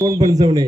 कोण बनसवणे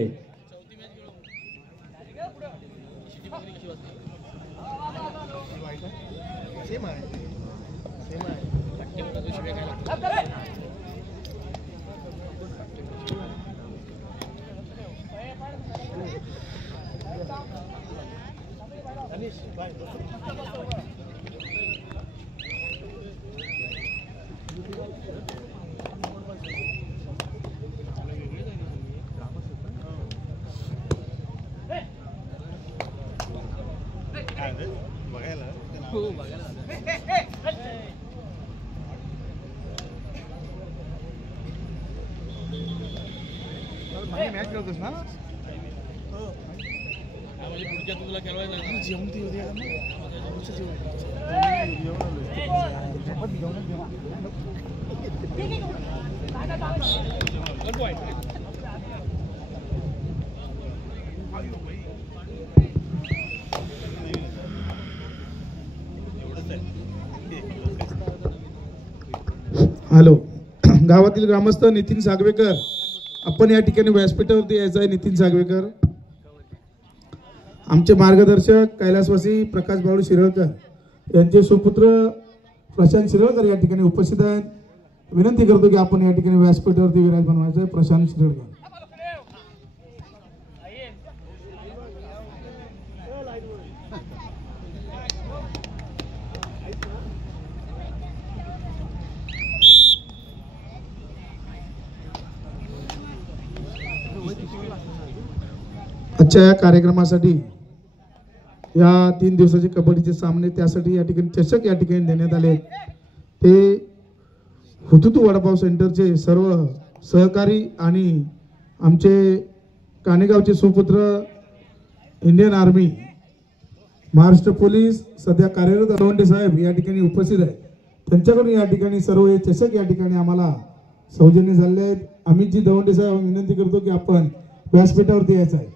मॅच खेळतोस ना पुढच्या तुला खेळवायचं जेवण ते हॅलो, गावातील ग्रामस्थ नितीन सागवेकर, आपण या ठिकाणी व्यासपीठावरती यायचं आहे. नितीन सागवेकर, आमचे मार्गदर्शक कैलासवासी प्रकाश बाळू शिरळकर यांचे सुपुत्र प्रशांत शिरळकर या ठिकाणी उपस्थित आहेत. विनंती करतो की आपण या ठिकाणी व्यासपीठावरती विराजमान व्हायचं आहे. प्रशांत शिरळकर. आजच्या या कार्यक्रमासाठी या 3 दिवसाचे कबड्डीचे सामने त्यासाठी या ठिकाणी चषक या ठिकाणी देण्यात आले. ते हुतुतू वडापाव सेंटरचे सर्व सहकारी आणि आमचे कानेगावचे सुपुत्र, इंडियन आर्मी, महाराष्ट्र पोलीस सध्या कार्यरत दवंडे साहेब या ठिकाणी उपस्थित आहेत. त्यांच्याकडून या ठिकाणी सर्व हे चषक या ठिकाणी आम्हाला सौजन्य झाले आहेत. अमितजी दवंडे साहेब, विनंती करतो की आपण व्यासपीठावरती यायचं आहे.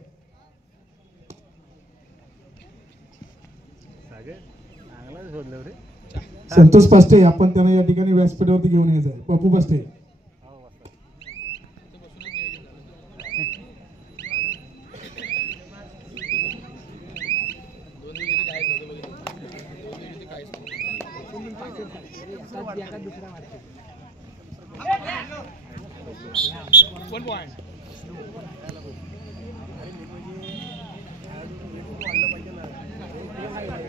संतोष पास्टे, आपण त्यांना या ठिकाणी व्यासपीठावरती घेऊन यायचं आहे. पप्पू पास्टे.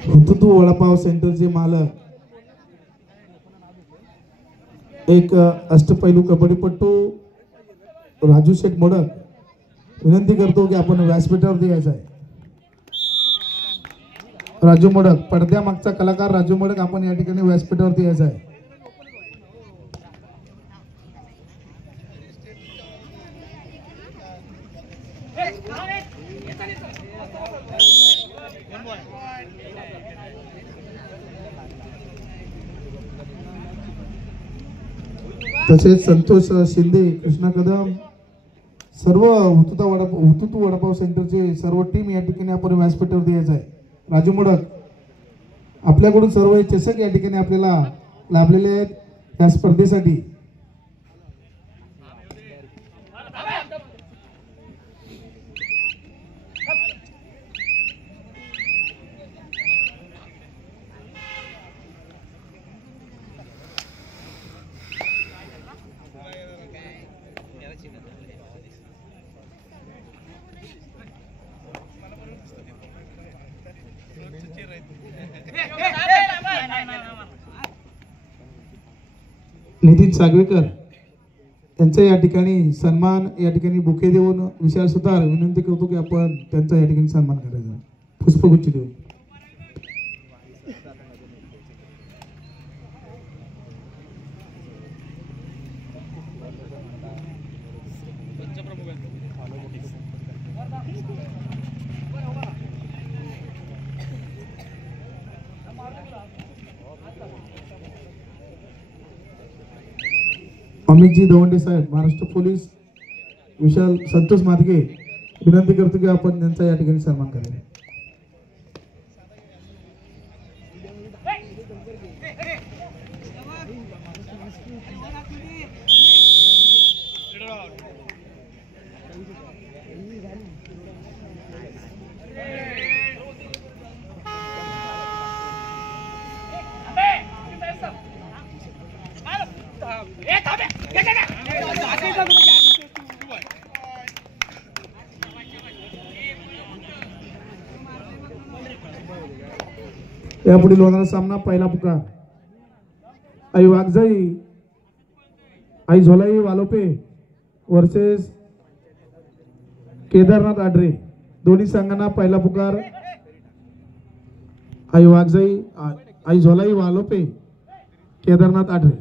हुतुतू वडापाव सेंटरचे मालक, एक अष्टपैलू कबड्डीपट्टू राजू शेठ मोडक, विनंती करतो की आपण व्यासपीठावरती यायचं आहे. राजू मोडक, पडद्यामागचा कलाकार राजू मोडक, आपण या ठिकाणी व्यासपीठावरती यायचं आहे. तसेच संतोष शिंदे, कृष्णा कदम, सर्व हुतुतू वडापाव सेंटरचे सर्व टीम या ठिकाणी आपण व्यासपीठावरती यायचं आहे. राजू मोडक, आपल्याकडून सर्व चषक या ठिकाणी आपल्याला लाभलेले आहेत या स्पर्धेसाठी. नितीन सागवेकर त्यांचा या ठिकाणी सन्मान, या ठिकाणी बुके देऊन विशाल सुतार, विनंती करतो की आपण त्यांचा या ठिकाणी सन्मान करायचा. पुष्पगुच्छ देऊन. अमितजी दवंडे साहेब, महाराष्ट्र पोलीस, विशाल संतोष मादगे, विनंती करतो की आपण त्यांचा या ठिकाणी सन्मान करायचा. यापुढील होणारा सामना पहिला पुकार आई वाघजाई आई झोलाई वालोपे वर्सेस केदारनाथ आडरे. दोन्ही संघांना पहिला पुकार आई वाघजाई आई झोलाई वालोपे केदारनाथ आडरे.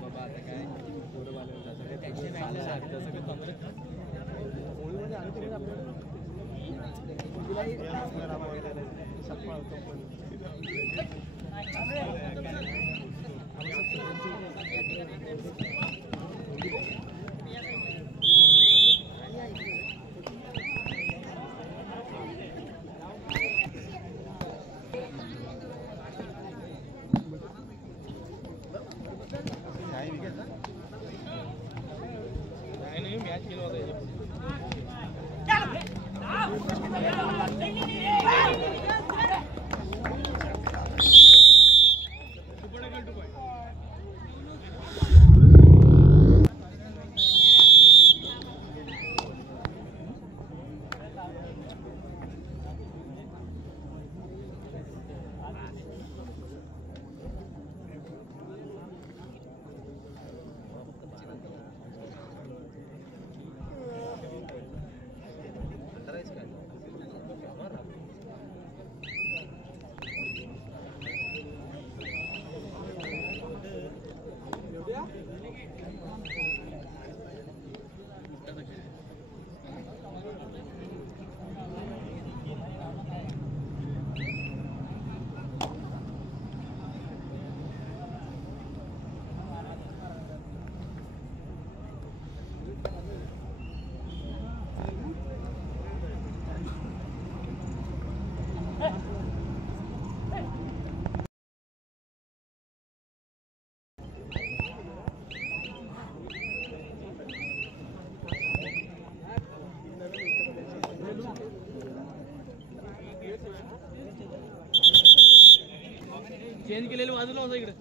बाबा आता काय पोरं बाळ जातं काय टेन्शन आहे सगळं तसं चेंज केलेलं बाजूला होतं इकडे.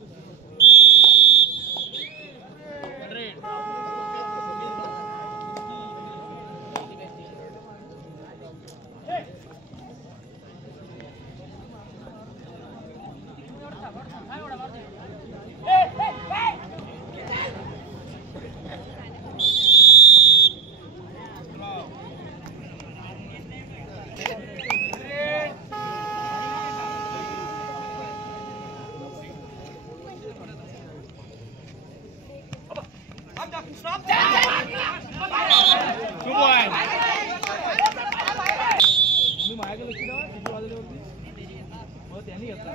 मी माझ्या लक्ष द्यावा किती वाजल्यावरती मग त्यांनी घेतला.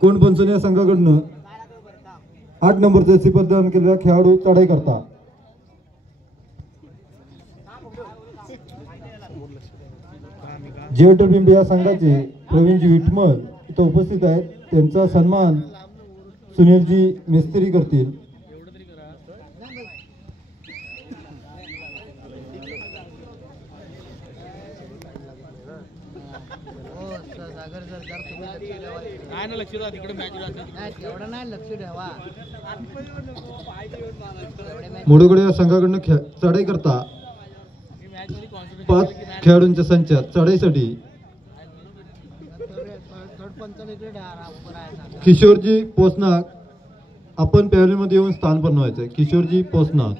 कोण पंचन या संघाकडून 8 नंबर जर्सी प्रदान केलेला खेळाडू चढाई करता. जेवटरबिंब या संघाचे प्रवीणजी विठमल इथं उपस्थित आहेत. त्यांचा सन्मान सुनीलजी मिस्त्री करतील. नाही ना लक्ष द्या तिकडे मॅच राहते एवढं नाही लक्ष द्यावा. मुडगुडे या संघाकडून चढाई करता. मॅच मध्ये कॉन्सन्ट्रेशन 5 खेळाडूंच्या संचात चढाईसाठी किशोरजी पोसनाक आपण पॅव्हलियनमध्ये येऊन स्थान बनवायचं आहे. किशोरजी पोसनाक.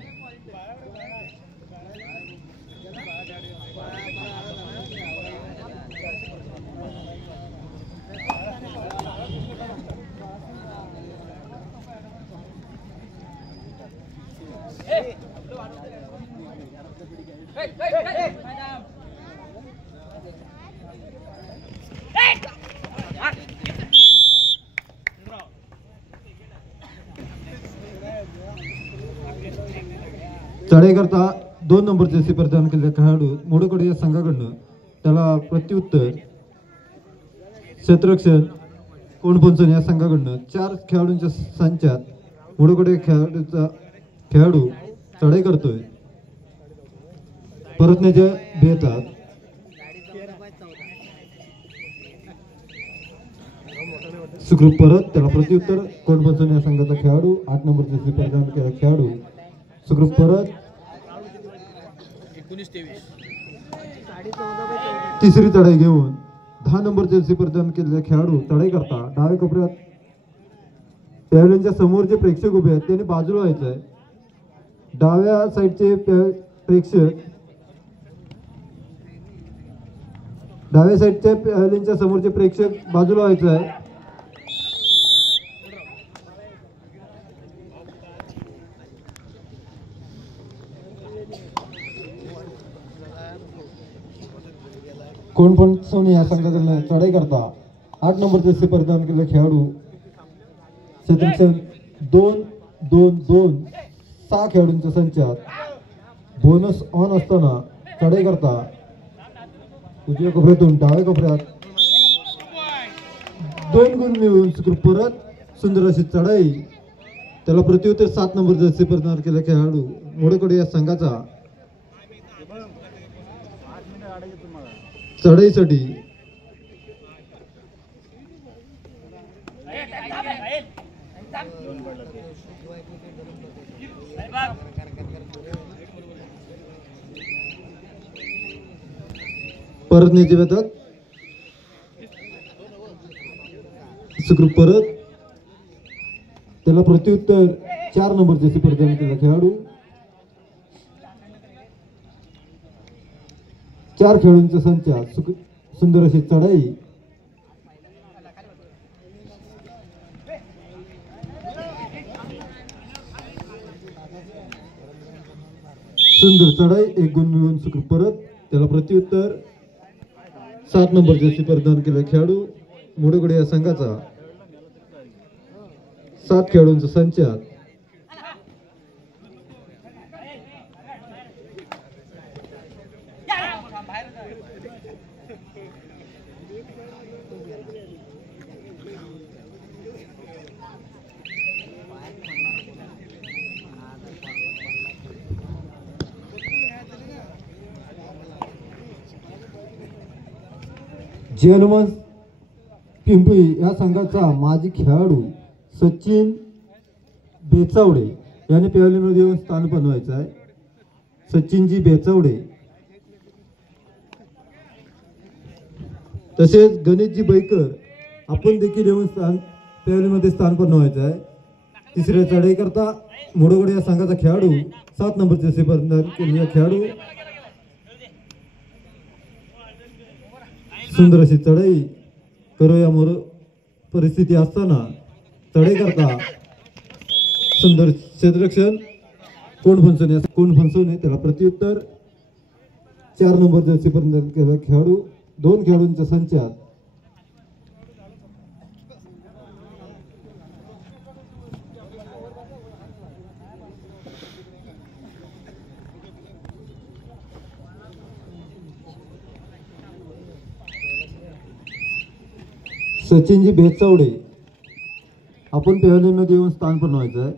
चढाई करता 2 नंबरचे जर्सी प्रदान केलेले खेळाडू मोडकडे या संघाकडनं त्याला प्रत्युत्तर क्षेत्ररक्षण कोणपंचन या संघाकडनं 4 खेळाडूंच्या संचात मोडकडे खेळाडू चढाई करतोय. परतण्याच्या बेतात सुखरूप परत त्याला प्रत्युत्तर कोणपंचन या संघाचा खेळाडू 8 नंबरचे जर्सी प्रदान केलेला खेळाडू सुखरूप परत. तिसरी चढाई घेऊन 10 नंबर जर्सी प्रदान केलेला खेळाडू चढाई करता डाव्या कोपऱ्यात पॅव्हलियनच्या समोर जे प्रेक्षक उभे आहेत त्यांनी बाजूला व्हायचं आहे. डाव्या साईडचे प्रेक्षक डाव्या साईडच्या पॅव्हलियनच्या समोरचे प्रेक्षक बाजूला व्हायचं आहे. कोणपंचन या संघाकडून चढाई करता 8 नंबर जर्सी प्रदान केलेला खेळाडू क्षेत्ररक्षण 2-2-2 6 खेळाडूंच्या संचात बोनस ऑन असताना चढाई करता उजव्या कोपऱ्यातून डाव्या कोपऱ्यात 2 गुण मिळवून सुखरूप परत सुंदर अशी चढाई त्याला प्रत्युत्तर 7 नंबर जर्सी प्रदान केलेला खेळाडू मोडकडे या संघाचा चढाईसाठी परत न्यायचे बेतात सुखरूप परत त्याला प्रत्युत्तर 4 नंबर जर्सी प्रदान केलेला खेळाडू 4 खेळाडूंच्या संचात सुंदर अशी चढाई सुंदर चढाई 1 गुण मिळवून सुखरूप परत त्याला प्रत्युत्तर 7 नंबर जर्सी प्रदान केलेला खेळाडू मोडकडे या संघाचा 7 खेळाडूंच्या संचात जे हनुमान पिंपळी या संघाचा माजी खेळाडू सचिन बेचावडे याने पॅव्हलियनमध्ये येऊन स्थान बनवायचं आहे. सचिनजी बेचावडे. तसेच गणेशजी बैकर आपण देखील येऊन पॅव्हलियनमध्ये स्थान बनवायचं आहे. तिसऱ्या चढाई करता मोडगडे या संघाचा खेळाडू 7 नंबर जर्सी प्रदान केलेला खेळाडू सुंदर अशी चढाई करूया मोर परिस्थिती असताना चढाई करता सुंदर क्षेत्ररक्षण कोण फंसवणे त्याला प्रत्युत्तर 4 नंबर जर्सी प्रदान केलेला खेळाडू 2 खेळाडूंच्या संचात सचिनजी बेचावडे आपण पॅव्हलियनमध्ये येऊन स्थान बनवायचं आहे.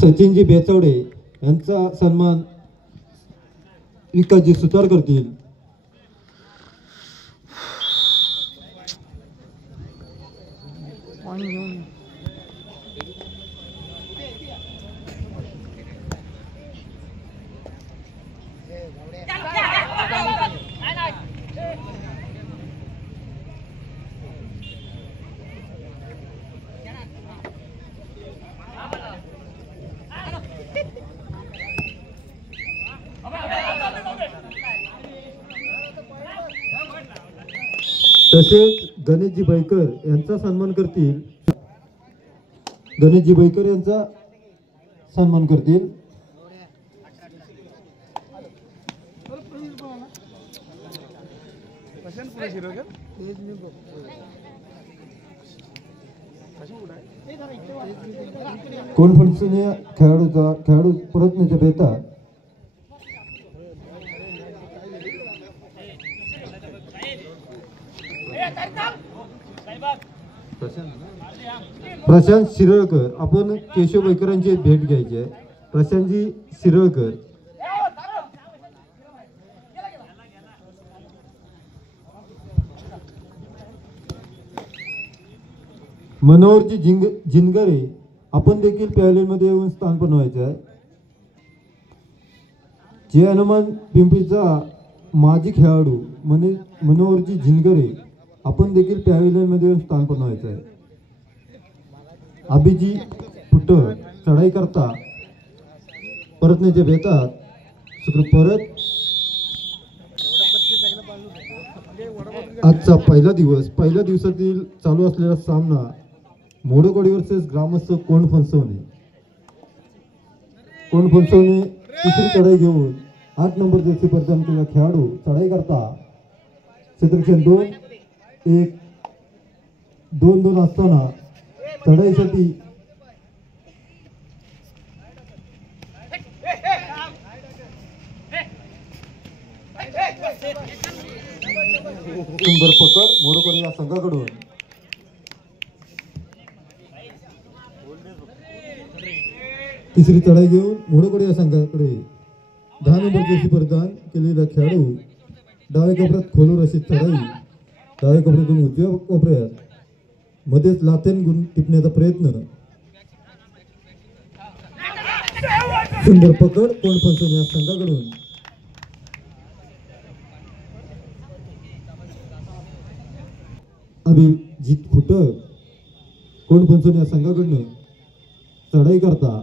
सचिनजी बेचावडे यांचा सन्मान विकासजी सुतार करतील. तसेच गणेशजी बैकर यांचा सन्मान करतील. गणेशजी बैकर यांचा सन्मान करतील. कोण फंक्शन खेळाडू परत नेते बेतात. प्रशांत शिरळकर, आपण केशव बैकरांची भेट घ्यायची आहे. प्रशांतजी शिरळकर. मनोहरजी जिनगरे, आपण देखील पॅव्हलियनमध्ये येऊन स्थान बनवायचं आहे. जे हनुमान पिंपरीचा माजी खेळाडू मनोहरजी जिनगरे, आपण देखील पॅव्हलियनमध्ये येऊन स्थान बनवायचं आहे. अभिजीत फुटर चढाई करता परतण्याचे बेतात. परत आजचा पहिला दिवसातील चालू असलेला सामना मोडोकोडी वर्सेस ग्रामस्थ कोण फणसवणे. तिसरी चढाई घेऊन 8 नंबर जर्सी परिधान केलेला खेळाडू चढाई करता क्षेत्ररक्षण 2-1-2-2 असताना चढाईसाठी सुंदर पकड मोडोकोडी या संघाकडून. तिसरी चढाई घेऊन मोडोकोडी या संघाकडे 10 नंबर जर्सी परिधान केलेला खेळाडू डाव्या कोपऱ्यात खोलवर अशी चढाई. डाव्या कोपऱ्यातून उजव्या कोपऱ्यात मध्येच लाथेन गुण टिपण्याचा प्रयत्न. सुंदर पकड कोण फंक्शन या संघाकडून. अभिजीत फुटर कोण फंक्शन या संघाकडून चढाई करता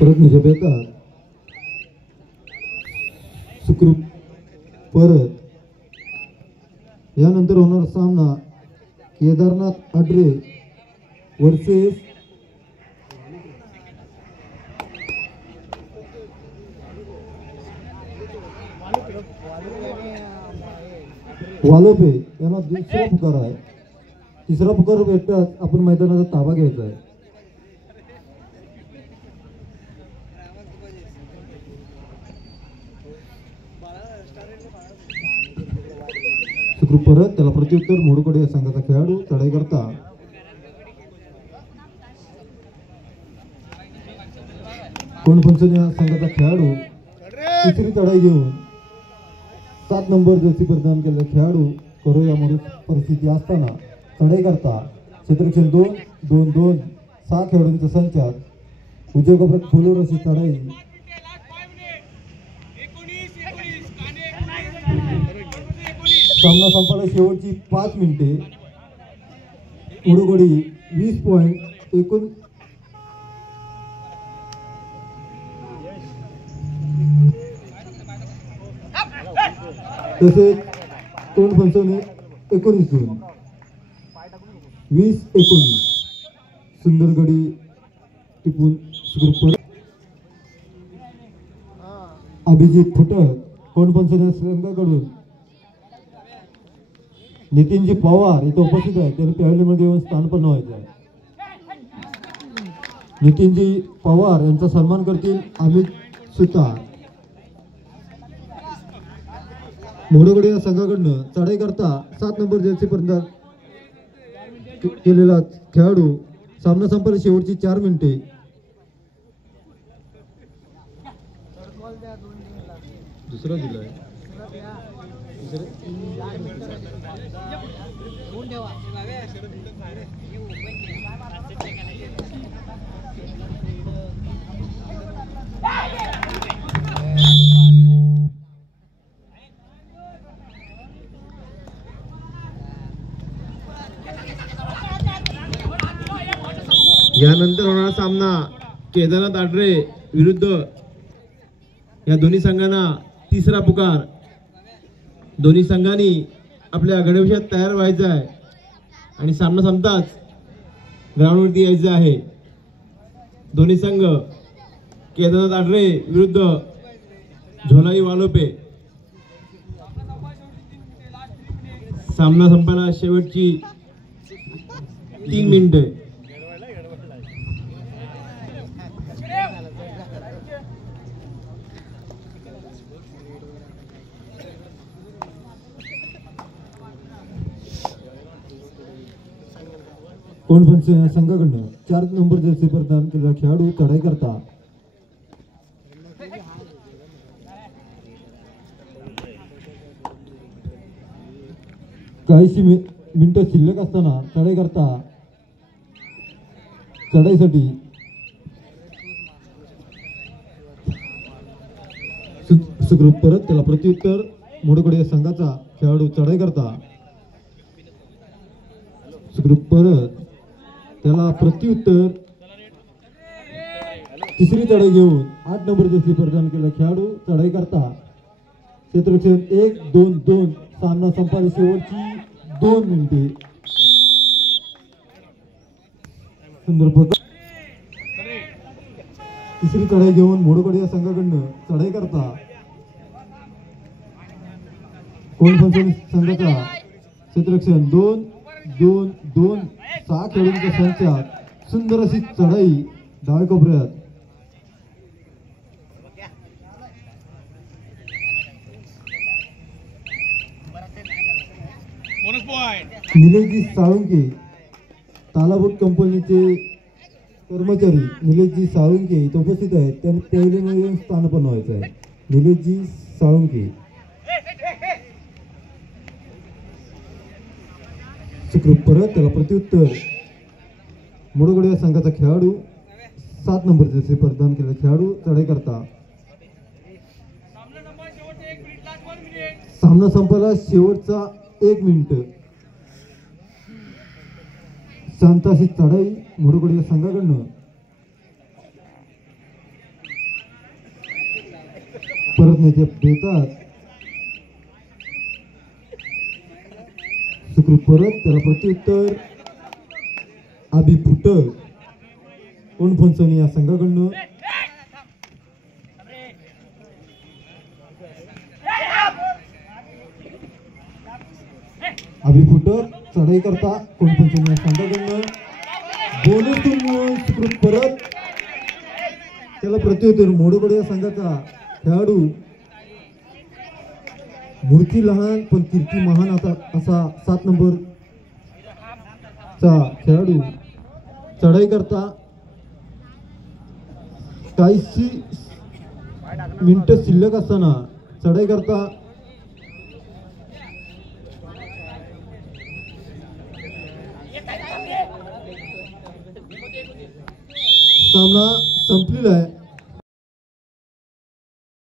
परत निघे बेतात. सुखरूप परत. यानंतर होणार सामना केदारनाथ अड्रे वर्सेस वालोपे यांना दुसरा पुकार आहे. तिसरा पुकार भेटताच आपण मैदानाचा ताबा घ्यायचा आहे. सुखरूप परत. त्याला प्रत्युत्तर मोडोकोडी या संघाचा खेळाडू चढाई करता कोण फंक्शन या संघाचा खेळाडू तिसरी चढाई घेऊन 7 नंबर जर्सी परिधान केलेला खेळाडू करो या परिस्थिती असताना चढाई करता क्षेत्ररक्षण 2-2-2 6 खेळाडूंच्या संचात उजव्या कोपऱ्यात खोलवर अशी चढाई. सामना संपायला शेवटची 5 मिनिटे. मोडोकोडी 20 पॉइंट एकूण तसेच तोंड फंक्शन 19 जून 20-19 सुंदर गडी टिपून सुखरूप. अभिजीत फुटर कोण फंक्शन संघाकडून नितीनजी पवार इथे उपस्थित आहेत. त्यांनी पॅव्हलियनमध्ये येऊन स्थान पण व्हायचं आहे. नितीनजी पवार यांचा सन्मान करतील अमित सुतार. मोडगोडे या संघाकडनं चढाई करता 7 नंबर जर्सी पर्यंत केलेला खेळाडू सामना संपला शेवटची 4 मिनिटे. दुसरा दिलाय यानंतर होणारा सामना केदारनाथ आडरे विरुद्ध या दोन्ही संघांना तिसरा पुकार. दोन्ही संघांनी आपल्या गडविषयात तयार व्हायचं आहे आणि सामना संपताच ग्राउंडवरती यायचं आहे. दोन्ही संघ केदारनाथ आडरे विरुद्ध झोलाई वालोपे. सामना संपायला शेवटची 3 मिनिटे. कोणपण या संघाकडनं 4 नंबर जर्सी प्रदान केलेला खेळाडू चढाई करता काहीशी मिनिटं शिल्लक असताना चढाई करता चढाईसाठी सुखरूप परत त्याला प्रत्युत्तर. मोडगोडे संघाचा खेळाडू चढाई करता सुखरूप परत त्याला प्रत्युत्तर. तिसरी चढाई घेऊन 8 नंबर जर्सी प्रदान केलेला खेळाडू चढाई करता क्षेत्ररक्षण 1-2-2. सामना संपायला शेवटची 2 मिनिटे. सुंदर पद्धत. तिसरी चढाई घेऊन मोडगोडे या संघाकडनं चढाई करता कोणपण संघाचा क्षेत्ररक्षण 2-2-2. 6 खेळाडूंच्या संचात सुंदर अशी चढाई डाव्या कोपऱ्यात. Bonus point. निलेशजी साळुंके तालाबोट कंपनीचे कर्मचारी निलेशजी साळुंके इथे उपस्थित आहेत. त्यांनी पहिल्यांदा स्थान बनवायचं आहे. निलेशजी साळुंके सुखरूप परत त्याला प्रत्युत्तर. मोडगोडे या संघाचा खेळाडू 7 नंबर जर्सी प्रदान केलेला खेळाडू चढाई करता सामना संपायला शेवटचा 1 मिनिट. शांताशी चढाई मोडगोडे या संघाकडनं परत नेते देतात. सुखरूप परत त्याला प्रत्युत्तर. आबी फुटक कोणफोनसोनी या संघाकडनं आबी फुटक चढाई करता कोणफोनसोनी या संघाकडनं बोनस सुखरूप परत त्याला प्रत्युत्तर. मोडगोडे या संघाचा खेळाडू मूर्ती लहान पण कीर्ती महान असा 7 नंबर चा खेळाडू चढाई करता काहीशी मिनिटं शिल्लक असताना चढाई करता सामना संपलेला आहे.